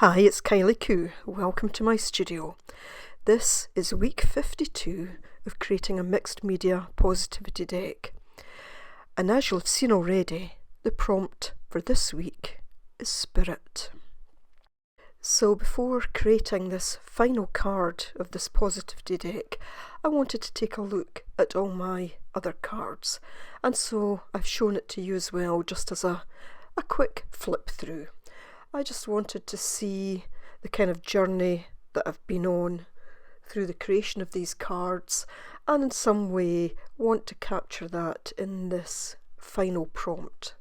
Hi, it's Kylie Coo. Welcome to my studio. This is week 52 of creating a mixed media positivity deck. And as you'll have seen already, the prompt for this week is spirit. So before creating this final card of this positivity deck, I wanted to take a look at all my other cards. And so I've shown it to you as well, just as a quick flip through. I just wanted to see the kind of journey that I've been on through the creation of these cards, and in some way want to capture that in this final prompt.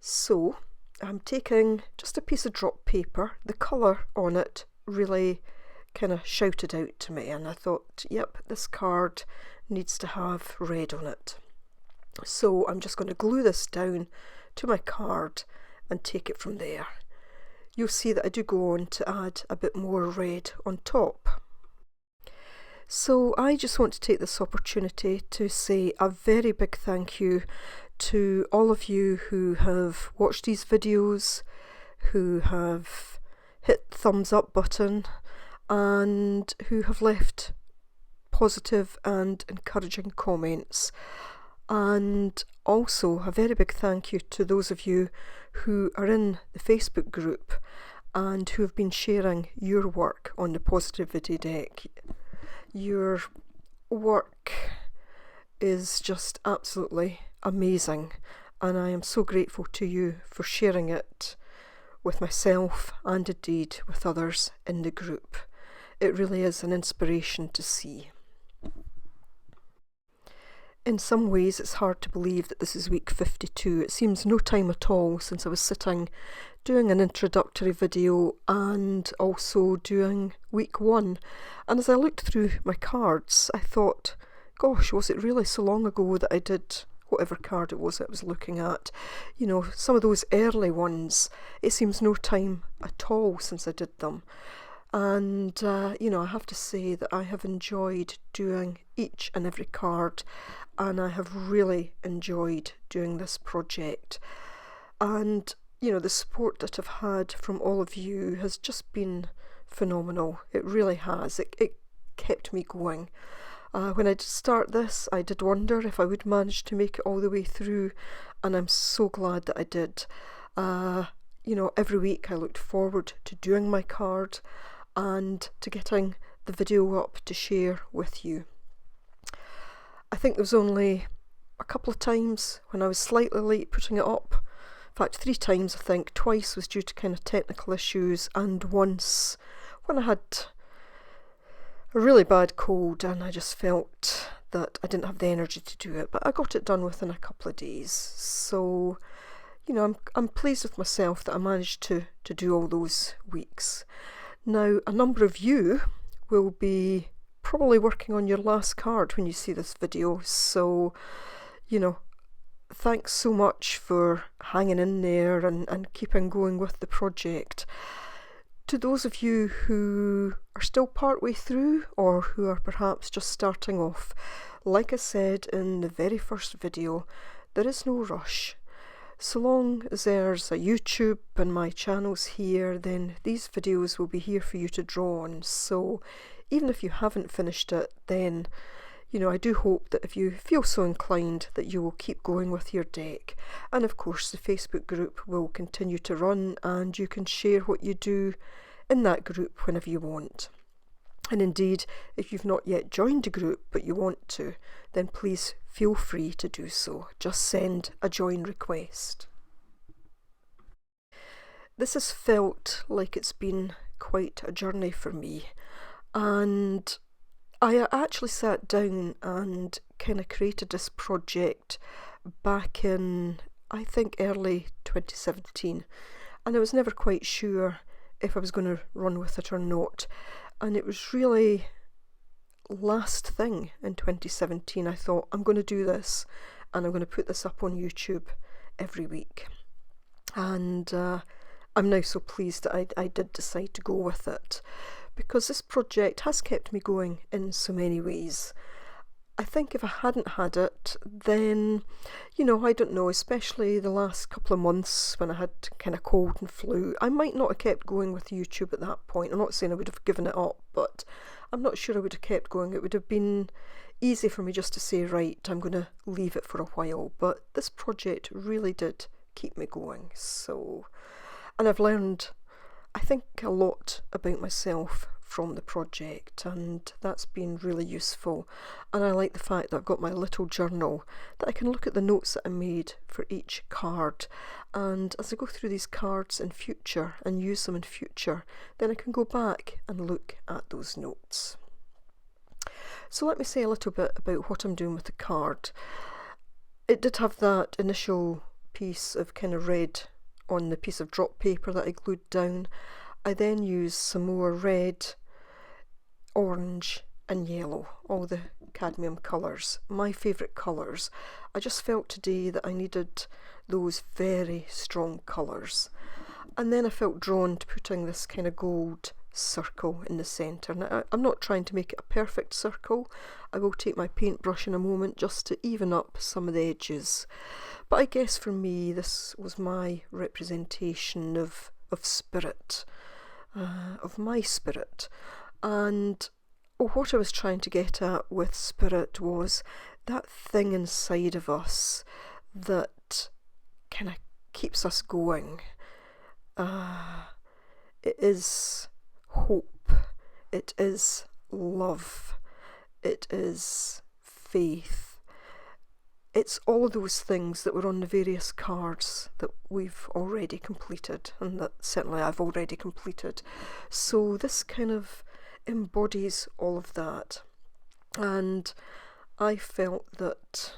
So I'm taking just a piece of drop paper. The colour on it really kind of shouted out to me, and I thought, yep, this card needs to have red on it. So I'm just going to glue this down to my card and take it from there. You'll see that I do go on to add a bit more red on top. So I just want to take this opportunity to say a very big thank you to all of you who have watched these videos, who have hit the thumbs up button, and who have left positive and encouraging comments. And also a very big thank you to those of you who are in the Facebook group and who have been sharing your work on the positivity deck. Your work is just absolutely amazing, and I am so grateful to you for sharing it with myself and indeed with others in the group. It really is an inspiration to see. In some ways it's hard to believe that this is week 52. It seems no time at all since I was sitting doing an introductory video and also doing week 1. And as I looked through my cards, I thought, gosh, was it really so long ago that I did whatever card it was that I was looking at? You know, some of those early ones, it seems no time at all since I did them. And, I have to say that I have enjoyed doing each and every card, and I have really enjoyed doing this project. And, the support that I've had from all of you has just been phenomenal. It really has. It kept me going. When I did start this, I did wonder if I would manage to make it all the way through, and I'm so glad that I did. Every week I looked forward to doing my card and to getting the video up to share with you. I think there was only a couple of times when I was slightly late putting it up. In fact, 3 times I think. Twice was due to kind of technical issues, and once when I had a really bad cold and I just felt that I didn't have the energy to do it, but I got it done within a couple of days. So, I'm pleased with myself that I managed to do all those weeks. Now, a number of you will be probably working on your last card when you see this video, so, thanks so much for hanging in there and keeping going with the project. To those of you who are still partway through or who are perhaps just starting off, like I said in the very first video, there is no rush. So long as there's a YouTube and my channel's here, then these videos will be here for you to draw on. So even if you haven't finished it, then, I do hope that if you feel so inclined that you will keep going with your deck. And of course the Facebook group will continue to run, and you can share what you do in that group whenever you want. And indeed, if you've not yet joined the group but you want to, then please feel free to do so. Just send a join request. This has felt like it's been quite a journey for me, and I actually sat down and kind of created this project back in, I think, early 2017, and I was never quite sure if I was going to run with it or not. And it was really last thing in 2017 I thought, I'm going to do this and I'm going to put this up on YouTube every week. And I'm now so pleased that I did decide to go with it, because this project has kept me going in so many ways. I think if I hadn't had it, then, I don't know, especially the last couple of months when I had kind of cold and flu, I might not have kept going with YouTube at that point. I'm not saying I would have given it up, but I'm not sure I would have kept going. It would have been easy for me just to say, right, I'm going to leave it for a while. But this project really did keep me going. And I've learned, I think, a lot about myself from the project, and that's been really useful. And I like the fact that I've got my little journal that I can look at the notes that I made for each card, and as I go through these cards in future and use them in future, then I can go back and look at those notes. So let me say a little bit about what I'm doing with the card. It did have that initial piece of kind of red on the piece of drop paper that I glued down. I then used some more red, orange and yellow, all the cadmium colours, my favourite colours. I just felt today that I needed those very strong colours. And then I felt drawn to putting this kind of gold circle in the centre. Now, I'm not trying to make it a perfect circle. I will take my paintbrush in a moment just to even up some of the edges. But I guess for me, this was my representation of spirit. Of my spirit. And what I was trying to get at with spirit was that thing inside of us that kind of keeps us going. It is hope, it is love, it is faith. It's all of those things that were on the various cards that we've already completed, and that certainly I've already completed. So this kind of embodies all of that. And I felt that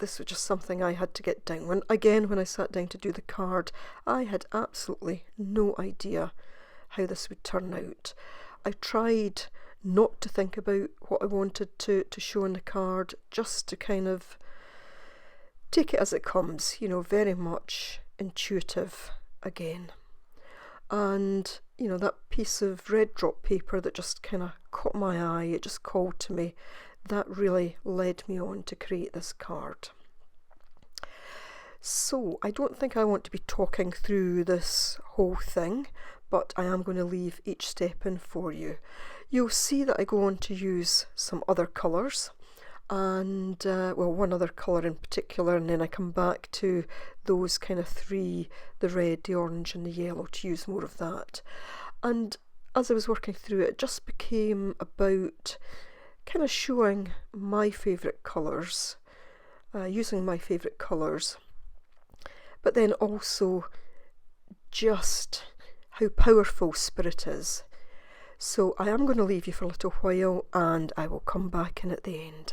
this was just something I had to get down. When I sat down to do the card, I had absolutely no idea how this would turn out. I tried not to think about what I wanted to show on the card, just to kind of take it as it comes, very much intuitive again. And, that piece of red drop paper that just kind of caught my eye, it just called to me, that really led me on to create this card. So I don't think I want to be talking through this whole thing, but I am going to leave each step in for you. You'll see that I go on to use some other colours, and one other colour in particular, and then I come back to those kind of three, the red, the orange and the yellow, to use more of that. And as I was working through it, it just became about kind of showing my favourite colours, using my favourite colours, but then also just how powerful spirit is. So I am going to leave you for a little while, and I will come back in at the end.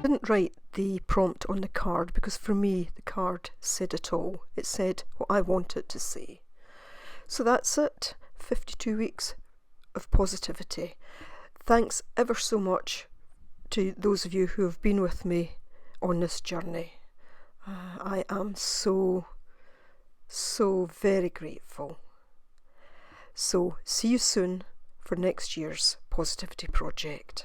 I didn't write the prompt on the card because for me the card said it all. It said what I wanted to say. So that's it. 52 weeks of positivity. Thanks ever so much to those of you who have been with me on this journey. I am so very grateful. So see you soon for next year's Positivity Project.